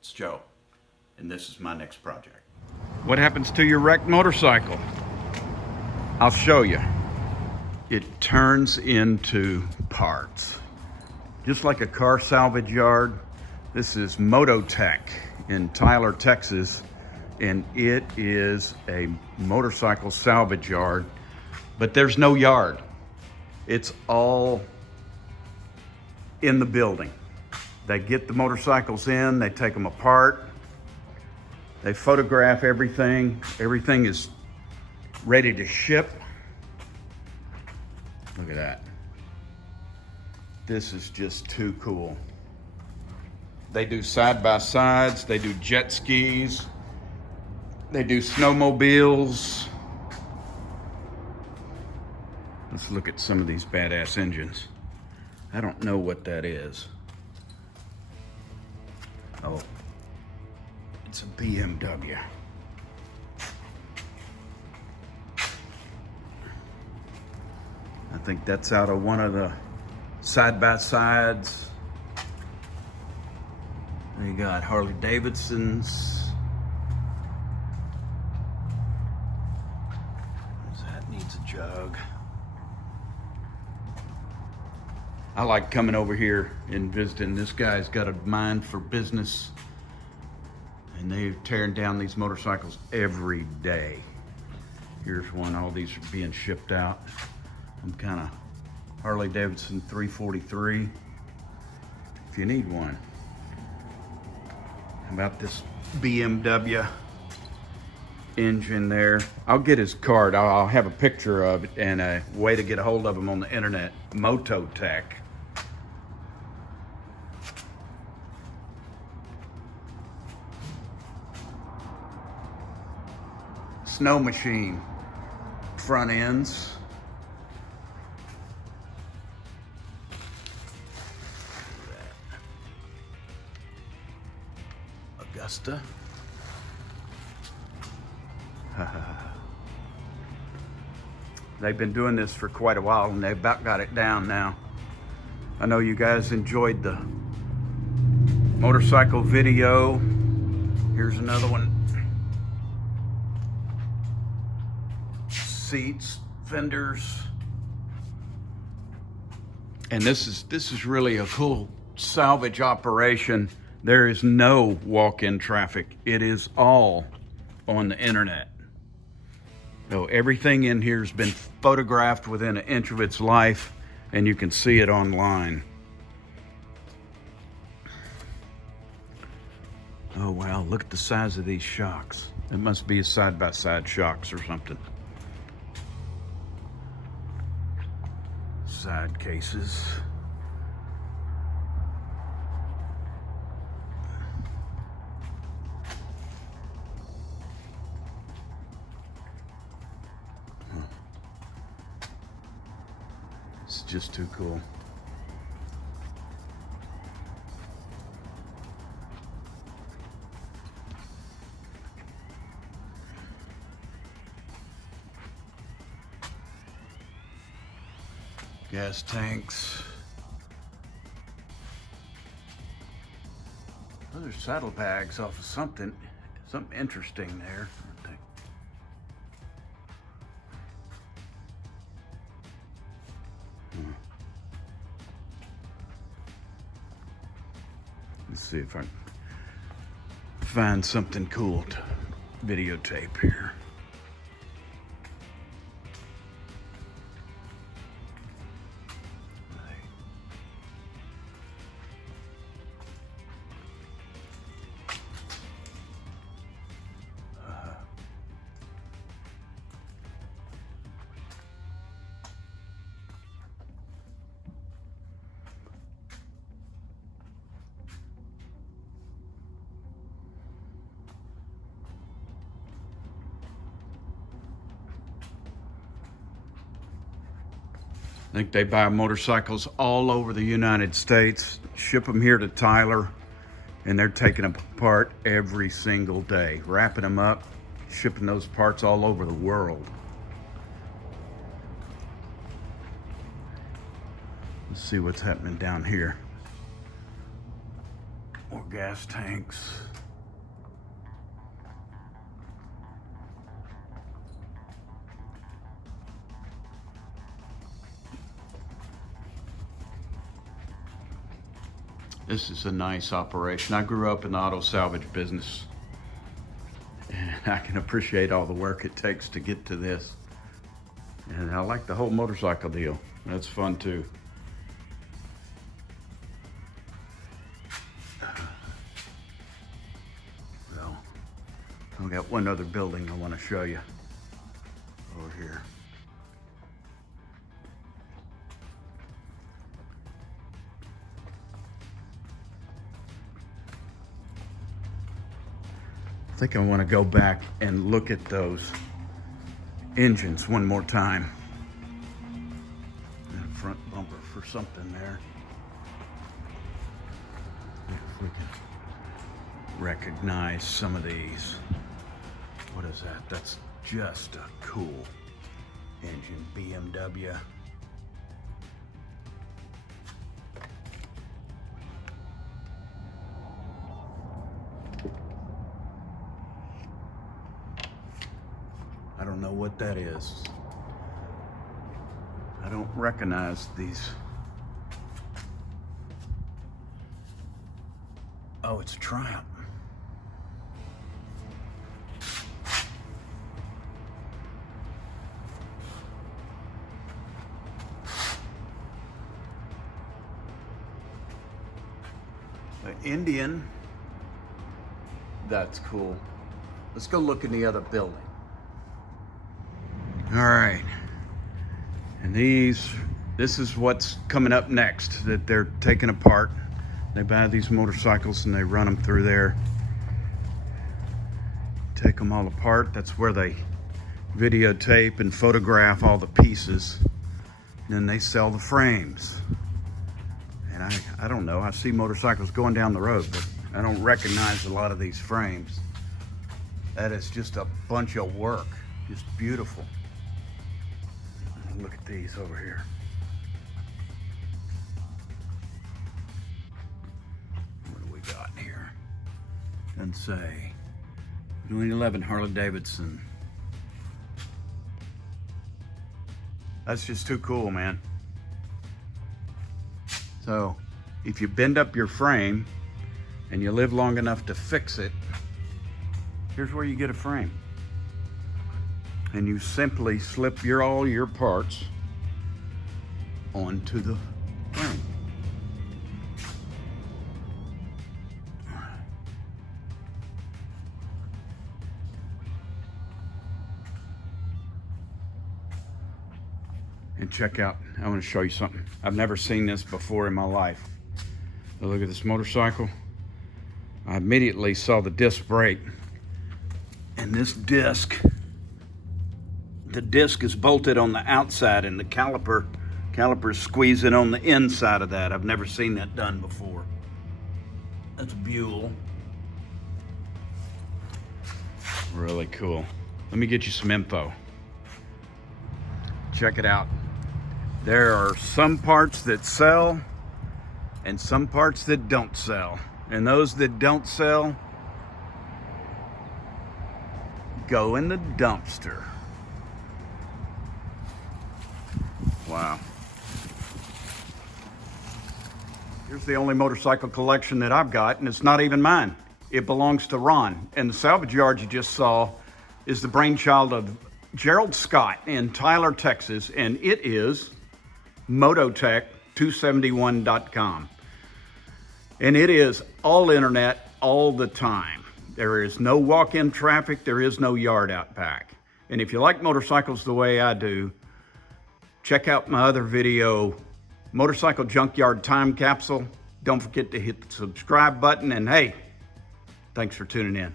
It's Joe, and this is my next project. What happens to your wrecked motorcycle? I'll show you. It turns into parts. Just like a car salvage yard, this is Mototech in Tyler, Texas, and it is a motorcycle salvage yard, but there's no yard. It's all in the building. They get the motorcycles in, they take them apart, they photograph everything. Everything is ready to ship. Look at that. This is just too cool. They do side-by-sides, they do jet skis, they do snowmobiles. Let's look at some of these badass engines. I don't know what that is. Oh, it's a BMW. I think that's out of one of the side-by-sides. You got Harley Davidsons. That needs a jug. I like coming over here and visiting. This guy's got a mind for business, and they're tearing down these motorcycles every day. Here's one. All these are being shipped out. I'm kind of Harley Davidson 343 if you need one. How about this BMW engine there? I'll get his card. I'll have a picture of it and a way to get a hold of him on the internet. Mototech. Snow machine front ends. Augusta. They've been doing this for quite a while and they've about got it down now. I know you guys enjoyed the motorcycle video. Here's another one. Seats, fenders. And this is really a cool salvage operation. There is no walk-in traffic. It is all on the internet. So everything in here has been photographed within an inch of its life, and you can see it online. Oh wow, look at the size of these shocks. It must be a side-by-side shocks or something. Side cases. It's just too cool. Gas tanks. Those are saddlebags off of something interesting there, aren't they? Let's see if I can find something cool to videotape here. I think they buy motorcycles all over the United States, ship them here to Tyler, and they're taking them apart every single day, wrapping them up, shipping those parts all over the world. Let's see what's happening down here. More gas tanks. This is a nice operation. I grew up in the auto salvage business, and I can appreciate all the work it takes to get to this. And I like the whole motorcycle deal. That's fun too. So, I've got one other building I want to show you over here. I think I want to go back and look at those engines one more time. And a front bumper for something there. If we can recognize some of these. What is that? That's just a cool engine. BMW. I don't know what that is. I don't recognize these. Oh, it's Triumph. The Indian. That's cool. Let's go look in the other building. All right, and this is what's coming up next that they're taking apart. They buy these motorcycles and they run them through there, take them all apart. That's where they videotape and photograph all the pieces. And then they sell the frames. And I don't know, I see motorcycles going down the road, but I don't recognize a lot of these frames. That is just a bunch of work, just beautiful. Look at these over here. What do we got here? Doesn't say. 2011 Harley Davidson. That's just too cool, man. So, if you bend up your frame and you live long enough to fix it, here's where you get a frame. And you simply slip all your parts onto the frame. And check out, I want to show you something. I've never seen this before in my life. Now look at this motorcycle. I immediately saw the disc brake. And this disc, the disc is bolted on the outside and the caliper's squeezing on the inside of that. I've never seen that done before. That's Buell. Really cool. Let me get you some info. Check it out. There are some parts that sell and some parts that don't sell. And those that don't sell go in the dumpster. Wow. Here's the only motorcycle collection that I've got, and it's not even mine. It belongs to Ron. And the salvage yard you just saw is the brainchild of Gerald Scott in Tyler, Texas, and it is Mototech271.com. And it is all internet all the time. There is no walk-in traffic, there is no yard out back. And if you like motorcycles the way I do, check out my other video, Motorcycle Junkyard Time Capsule. Don't forget to hit the subscribe button, and hey, thanks for tuning in.